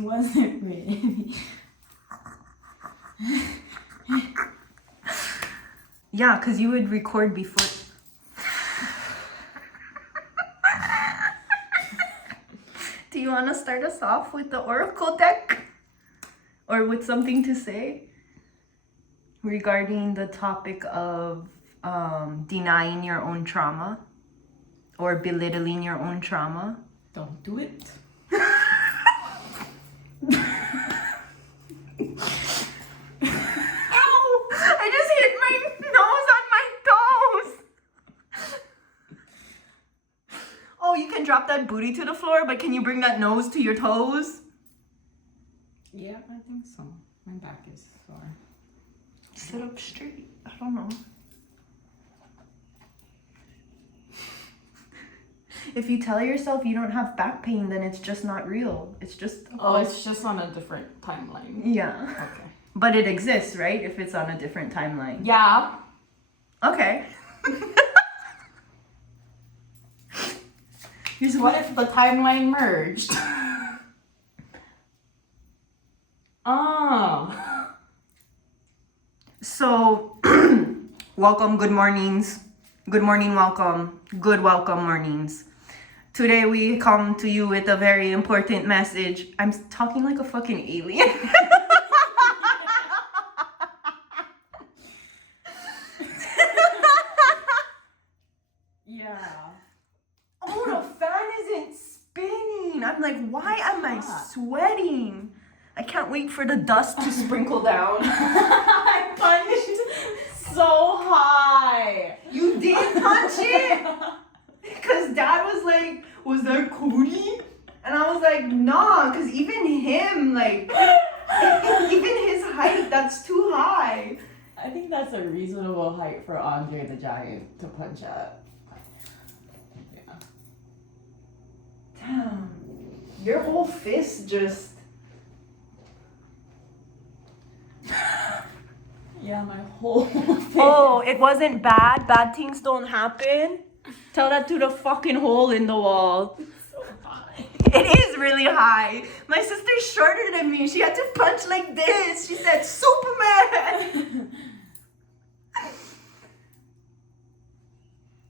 Was it really? Yeah, because you would record before. Do you want to start us off with the oracle deck? Or with something to say regarding the topic of denying your own trauma or belittling your own trauma? Don't do it. I just hit my nose on my toes. Oh, you can drop that booty to the floor, but can you bring that nose to your toes? Yeah, I think so. My back is sore. Sit up straight. I don't know. If you tell yourself you don't have back pain, then it's just not real. It's just... Oh, it's just on a different timeline. Yeah. Okay. But it exists, right? If it's on a different timeline. Yeah. Okay. What if the timeline merged? Oh. So, welcome, good mornings. Good morning, welcome. Good welcome mornings. Today we come to you with a very important message. I'm talking like a fucking alien. Yeah. Oh, the fan isn't spinning. I'm like, why am I sweating? I can't wait for the dust to sprinkle down. I punched so high. You did punch it? Because Dad was like, was that Cody? And I was like, nah, because even him, like, even his height, that's too high. I think that's a reasonable height for Andre the Giant to punch at. Yeah. Damn. Your whole fist just... Yeah, my whole face. Oh, it wasn't bad? Bad things don't happen? Tell that to the fucking hole in the wall. It's so high. It is really high. My sister's shorter than me. She had to punch like this. She said, Superman!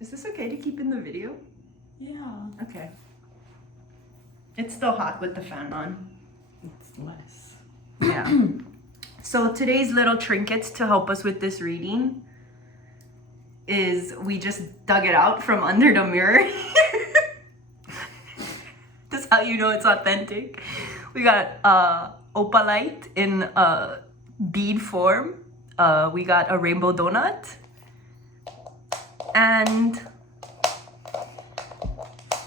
Is this okay to keep in the video? Yeah. Okay. It's still hot with the fan on. It's less. Yeah. So today's little trinkets to help us with this reading is we just dug it out from under the mirror. That's how you know it's authentic. We got opalite in bead form. We got a rainbow donut. And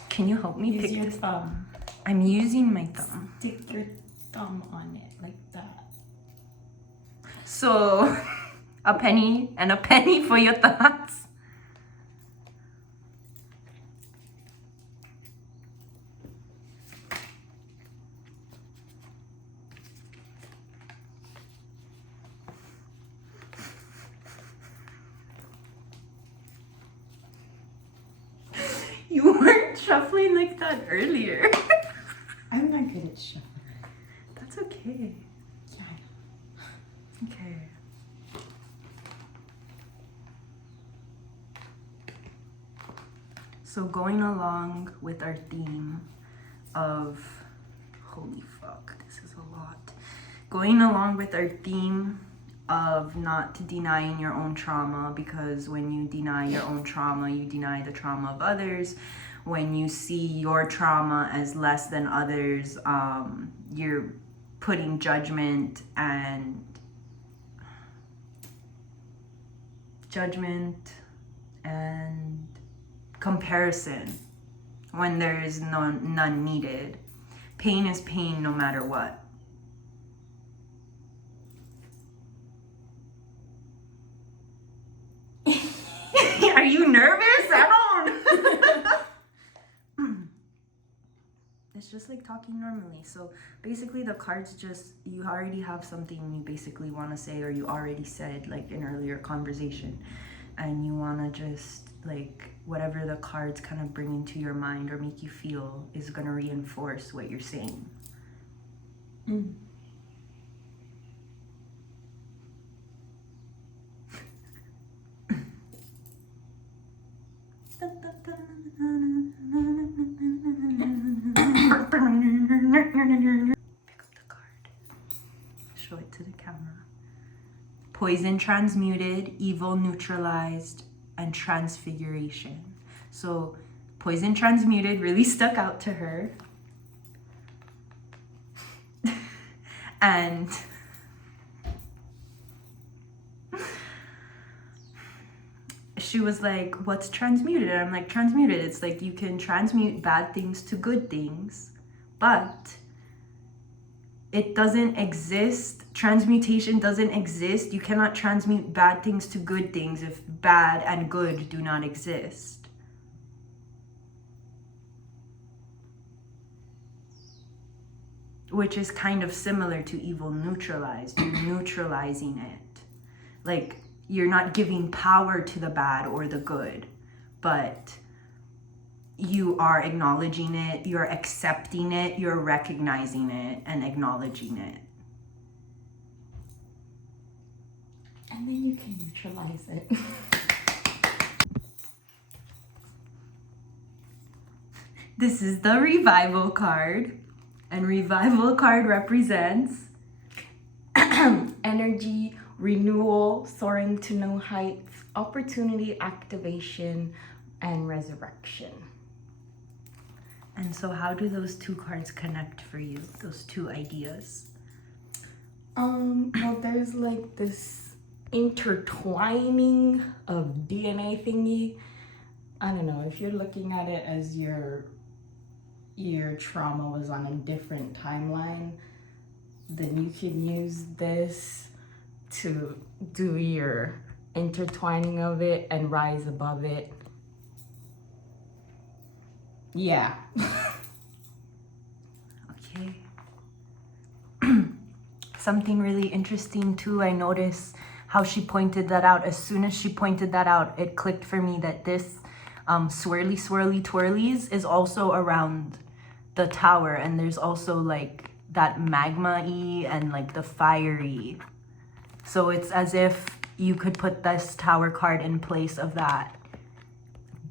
can you help me Use pick your this? thumb. I'm using my thumb. Stick your thumb on it like that. So, a penny and a penny for your thoughts. You weren't shuffling like that earlier. I'm not good at shuffling. That's okay. Yeah. Okay. So going along with our theme of, holy fuck, this is a lot. Going along with our theme of not denying your own trauma, because when you deny your own trauma, you deny the trauma of others. When you see your trauma as less than others, you're putting judgment and comparison when there is none needed. Pain is pain no matter what. Are you nervous? I don't. It's just like talking normally. So basically the cards just, you already have something you basically want to say, or you already said like in earlier conversation, and you want to just like whatever the cards kind of bring into your mind or make you feel is going to reinforce what you're saying. Mm. Pick up the card. Show it to the camera. Poison transmuted, evil neutralized, and transfiguration. So poison transmuted really stuck out to her. And she was like, what's transmuted? And I'm like, transmuted, it's like you can transmute bad things to good things, but it doesn't exist. Transmutation doesn't exist. You cannot transmute bad things to good things if bad and good do not exist. Which is kind of similar to evil neutralized. You're neutralizing it. Like, you're not giving power to the bad or the good, but you are acknowledging it, you're accepting it, you're recognizing it and acknowledging it. And then you can neutralize it. This is the revival card, and revival card represents energy, renewal, soaring to new heights, opportunity, activation, and resurrection. And so how do those two cards connect for you, those two ideas? Well, there's like this intertwining of DNA thingy. I don't know, if you're looking at it as your trauma was on a different timeline, then you can use this to do your intertwining of it and rise above it. Yeah. Okay. Something really interesting too, I noticed how she pointed that out. As soon as she pointed that out, it clicked for me that this swirly swirly twirlies is also around the tower, and there's also like that magma-y and like the fiery. So it's as if you could put this tower card in place of that.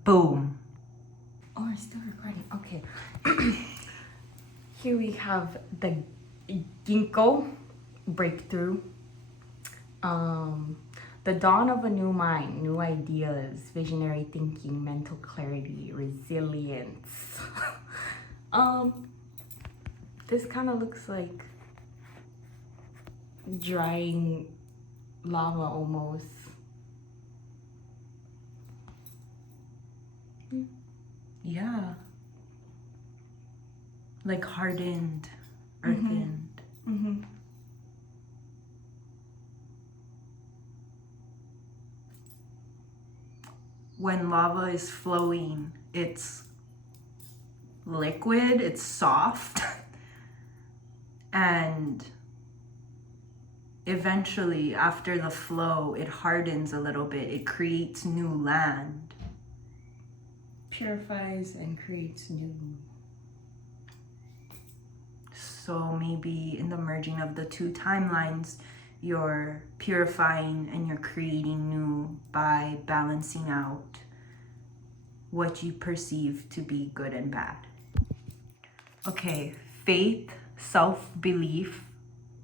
Boom. Oh, I'm still recording. Okay. Here we have the ginkgo breakthrough. The dawn of a new mind, new ideas, visionary thinking, mental clarity, resilience. This kind of looks like drying lava almost. Yeah. Like hardened, earthened. Mm-hmm. When lava is flowing, it's liquid, it's soft, and eventually after the flow, it hardens a little bit. It creates new land. Purifies and creates new. So maybe in the merging of the two timelines, you're purifying and you're creating new by balancing out what you perceive to be good and bad. Okay, faith, self-belief,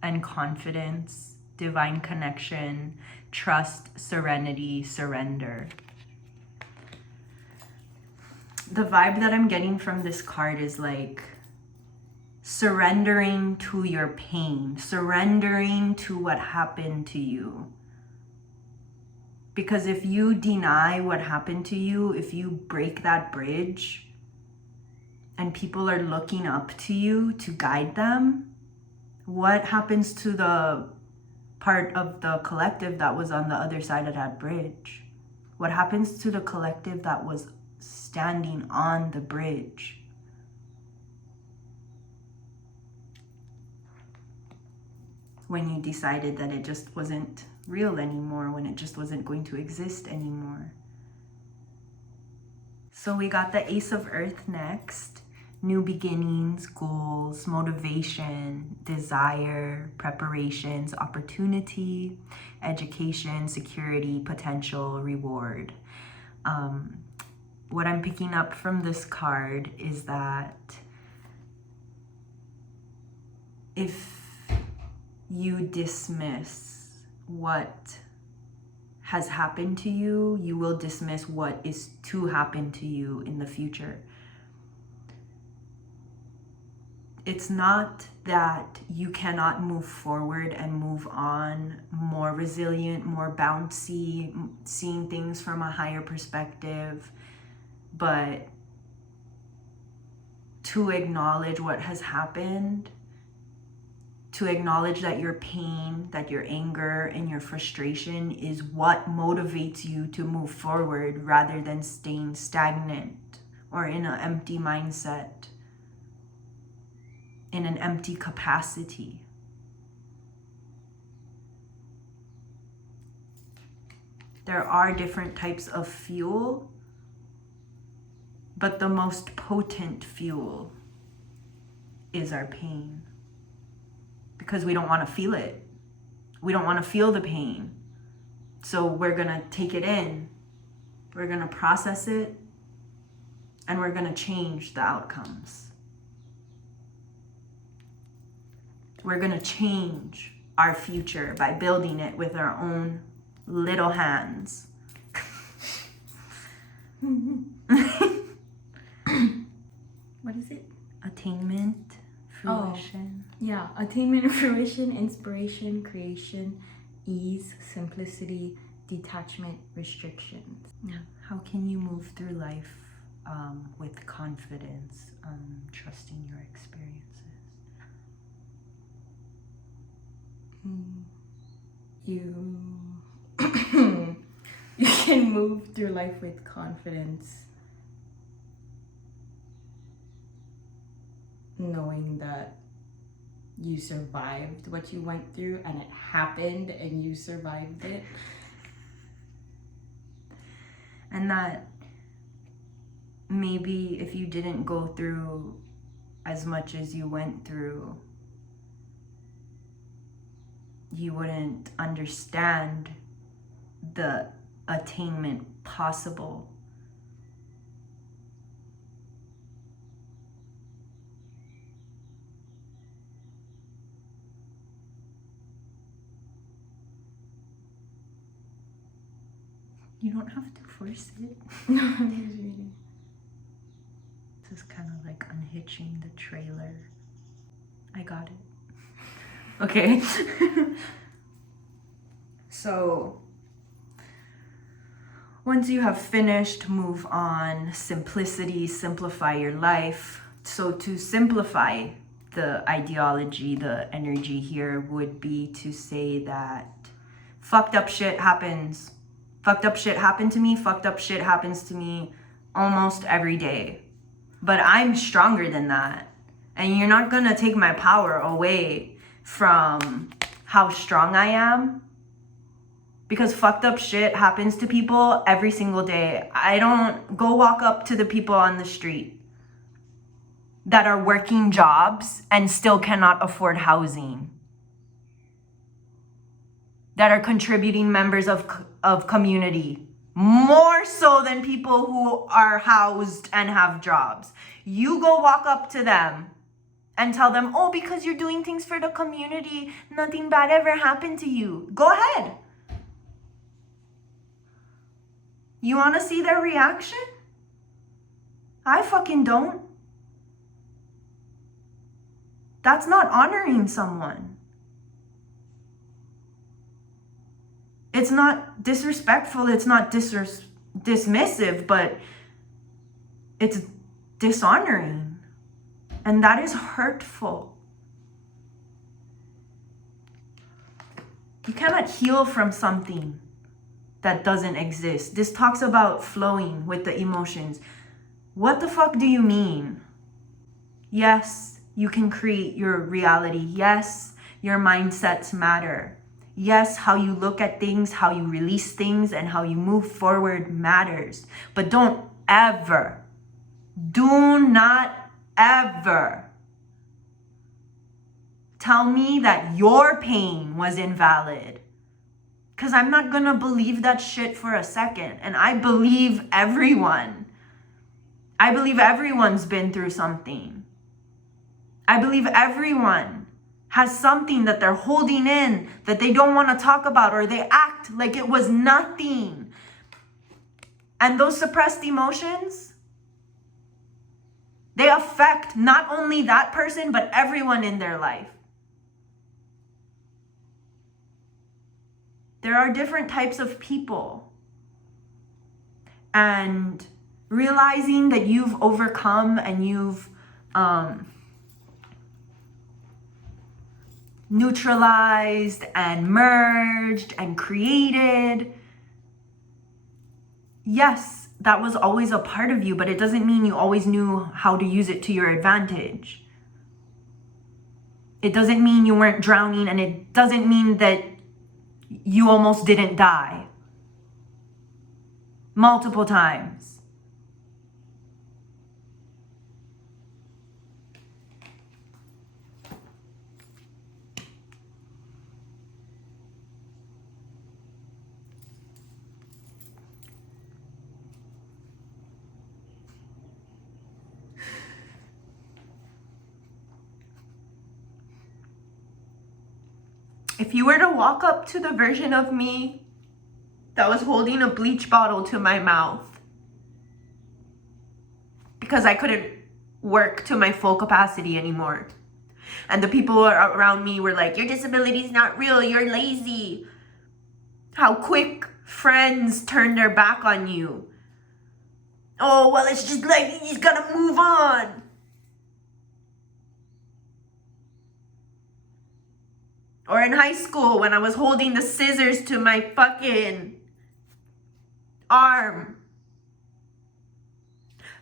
and confidence, divine connection, trust, serenity, surrender. The vibe that I'm getting from this card is like surrendering to your pain, surrendering to what happened to you. Because if you deny what happened to you, if you break that bridge and people are looking up to you to guide them, what happens to the part of the collective that was on the other side of that bridge? What happens to the collective that was standing on the bridge? When you decided that it just wasn't real anymore, when it just wasn't going to exist anymore. So we got the Ace of Earth next. new beginnings, goals, motivation, desire, preparations, opportunity, education, security, potential, reward. What I'm picking up from this card is that if you dismiss what has happened to you, you will dismiss what is to happen to you in the future. It's not that you cannot move forward and move on more resilient, more bouncy, seeing things from a higher perspective, but to acknowledge what has happened, to acknowledge that your pain, that your anger and your frustration is what motivates you to move forward rather than staying stagnant or in an empty mindset, in an empty capacity. There are different types of fuel, but the most potent fuel is our pain. Because we don't want to feel it. We don't want to feel the pain. So we're going to take it in. We're going to process it. And we're going to change the outcomes. We're going to change our future by building it with our own little hands. What is it? Attainment, fruition. Yeah, attainment, fruition, inspiration, creation, ease, simplicity, detachment, restrictions. Yeah. How can you move through life with confidence, trusting your experiences? You you can move through life with confidence, knowing that you survived what you went through and it happened and you survived it. And that maybe if you didn't go through as much as you went through, you wouldn't understand the attainment possible. You don't have to force it. No, I'm just reading. This is kind of like unhitching the trailer. I got it. Okay. So, once you have finished, move on. Simplicity, simplify your life. So to simplify the ideology, the energy here would be to say that fucked up shit happens. Fucked up shit happened to me. Fucked up shit happens to me almost every day. But I'm stronger than that. And you're not gonna take my power away from how strong I am. Because fucked up shit happens to people every single day. I don't go walk up to the people on the street that are working jobs and still cannot afford housing, that are contributing members of community, more so than people who are housed and have jobs. You go walk up to them and tell them, oh, because you're doing things for the community, nothing bad ever happened to you. Go ahead. You want to see their reaction? I fucking don't. That's not honoring someone. It's not disrespectful, it's not dismissive, but it's dishonoring. And that is hurtful. You cannot heal from something that doesn't exist. This talks about flowing with the emotions. What the fuck do you mean? Yes, you can create your reality. Yes, your mindsets matter. Yes, how you look at things, how you release things, and how you move forward matters. But don't ever, do not ever tell me that your pain was invalid. Because I'm not going to believe that shit for a second. And I believe everyone. I believe everyone's been through something. I believe everyone has something that they're holding in that they don't want to talk about, or they act like it was nothing. And those suppressed emotions, they affect not only that person, but everyone in their life. There are different types of people. And realizing that you've overcome and you've neutralized and merged and created. Yes, that was always a part of you, but it doesn't mean you always knew how to use it to your advantage. It doesn't mean you weren't drowning, and it doesn't mean that you almost didn't die. Multiple times. If you were to walk up to the version of me that was holding a bleach bottle to my mouth because I couldn't work to my full capacity anymore, and the people around me were like, your disability is not real, you're lazy. How quick friends turn their back on you. Oh, well, it's just like, you just gotta move on. Or in high school when I was holding the scissors to my fucking arm.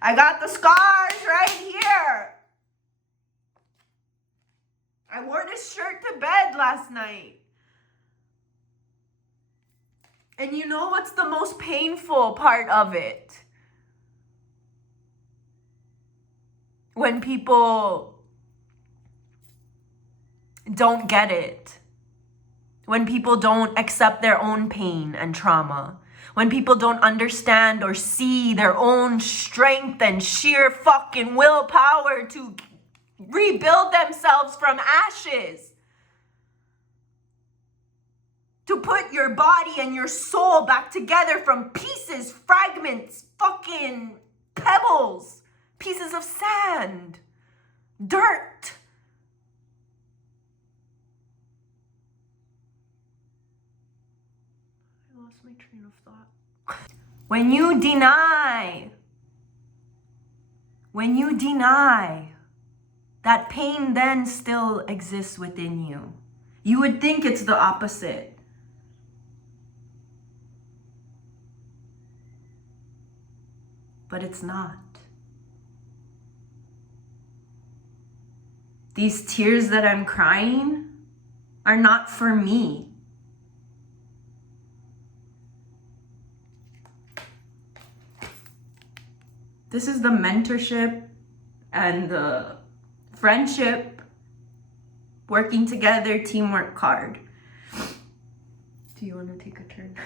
I got the scars right here. I wore this shirt to bed last night. And you know what's the most painful part of it? When people don't get it. When people don't accept their own pain and trauma. When people don't understand or see their own strength and sheer fucking willpower to rebuild themselves from ashes. To put your body and your soul back together from pieces, fragments, fucking pebbles, pieces of sand, dirt. I lost my train of thought. When you deny, that pain then still exists within you. You would think it's the opposite. But it's not. These tears that I'm crying are not for me. This is the mentorship and the friendship, working together, teamwork card. Do you want to take a turn?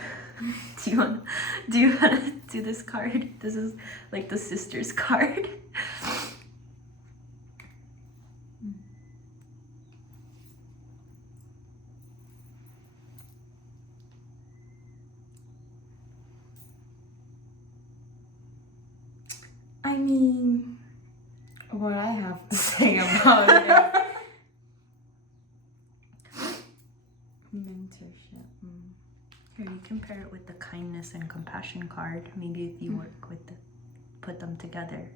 Do you want to do this card? This is like the sister's card. I mean, what I have to say about it. Mentorship. Here, you compare it with the kindness and compassion card. Maybe if you work with put them together,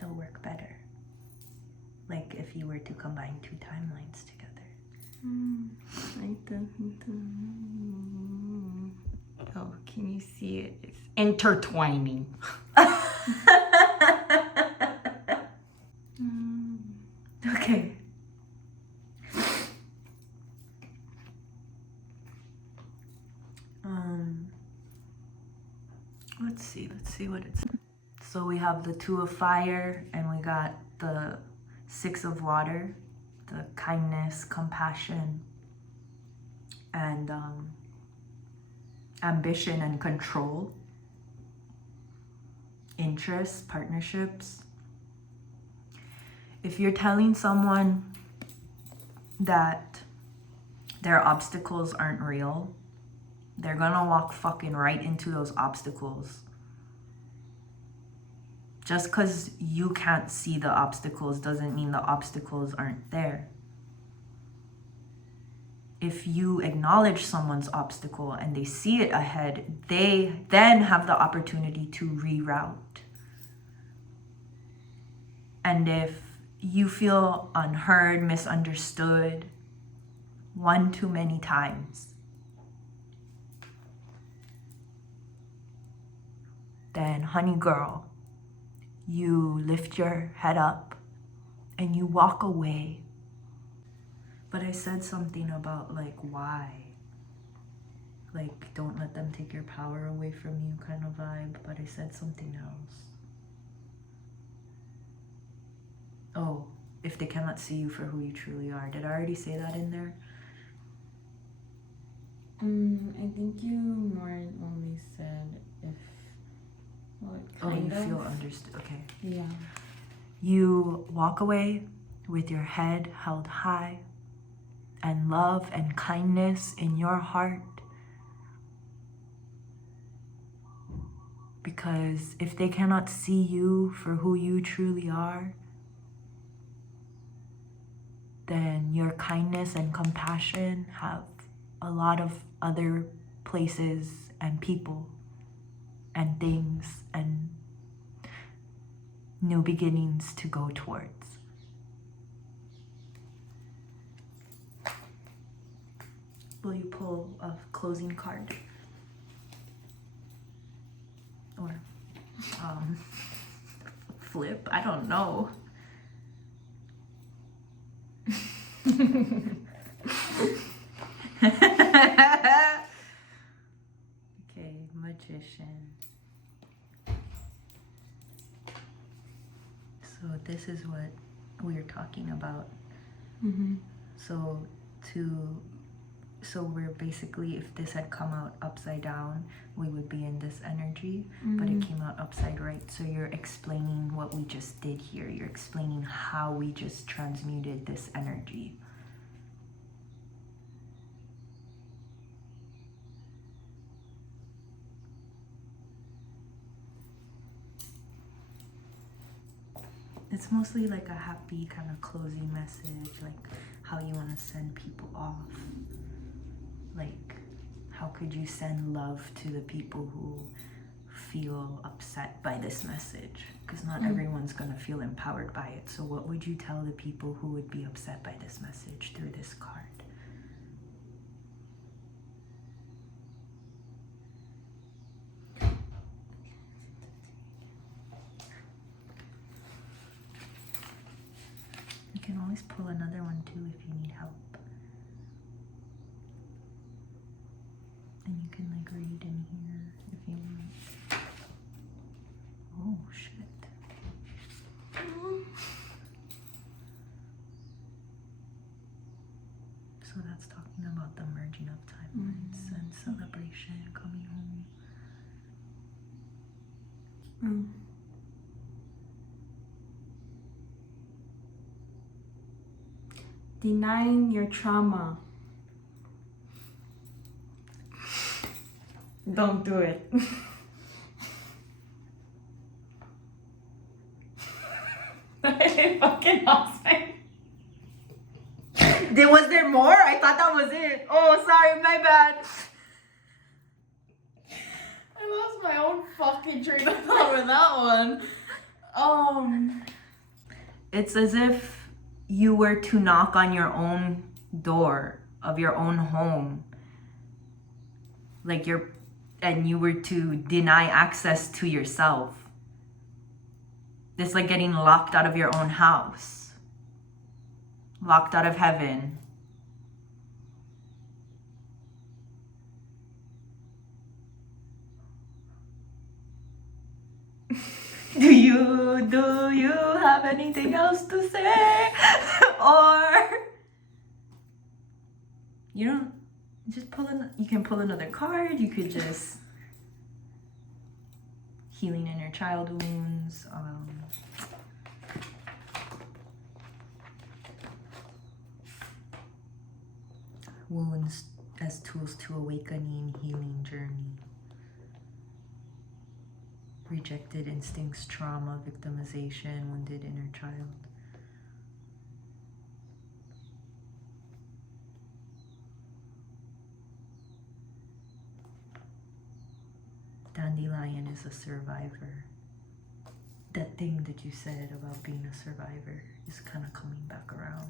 they'll work better. Like if you were to combine two timelines together. Oh, can you see it? It's intertwining. Okay. Let's see what it's So we have the 2 of fire and we got the 6 of water, the kindness, compassion, and ambition and control, interests, partnerships. If you're telling someone that their obstacles aren't real, they're gonna walk fucking right into those obstacles. Just because you can't see the obstacles doesn't mean the obstacles aren't there. If you acknowledge someone's obstacle and they see it ahead, they then have the opportunity to reroute. And if you feel unheard, misunderstood, one too many times, then honey girl, you lift your head up and you walk away. But I said something about like why, like don't let them take your power away from you kind of vibe, but I said something else. Oh, if they cannot see you for who you truly are. Did I already say that in there? I think you more only said if, well, kind of. You feel understood. Okay. Yeah. You walk away with your head held high and love and kindness in your heart. Because if they cannot see you for who you truly are, then your kindness and compassion have a lot of other places and people and things and new beginnings to go towards. Will you pull a closing card? Or flip? I don't know. Okay, magician. So this is what we're talking about. Mm-hmm. So we're basically, if this had come out upside down, we would be in this energy, but it came out upside right. So you're explaining what we just did here. You're explaining how we just transmuted this energy. It's mostly like a happy kind of closing message, like how you want to send people off. Like, how could you send love to the people who feel upset by this message? Because not everyone's going to feel empowered by it. So what would you tell the people who would be upset by this message through this card? You can always pull another one too if you need help. And you can like read in here if you want. Oh shit. So that's talking about the merging of timelines and celebration coming home. Denying your trauma. Don't do it. I fucking lost my... Was there more? I thought that was it. Oh, sorry, my bad. I lost my own fucking train of thought with that one. It's as if you were to knock on your own door of your own home. Like and you were to deny access to yourself. It's like getting locked out of your own house. Locked out of heaven. Do you have anything else to say? Or you don't just you can pull another card. You could just healing inner child wounds. Wounds as tools to awakening, healing journey. Rejected instincts, trauma, victimization, wounded inner child. Dandelion is a survivor. That thing that you said about being a survivor is kind of coming back around.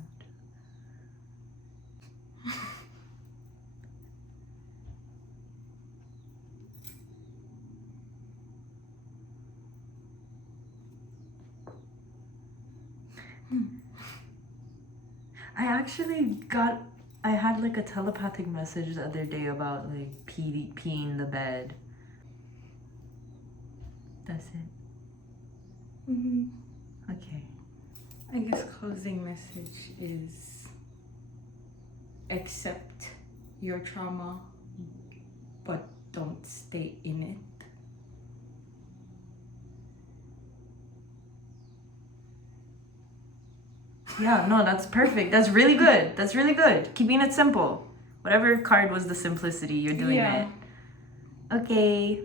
I had like a telepathic message the other day about like peeing the bed. That's it. Mm-hmm. Okay. I guess closing message is accept your trauma, but don't stay in it. Yeah, no, that's perfect. That's really good. That's really good. Keeping it simple. Whatever card was the simplicity, you're doing it. Okay.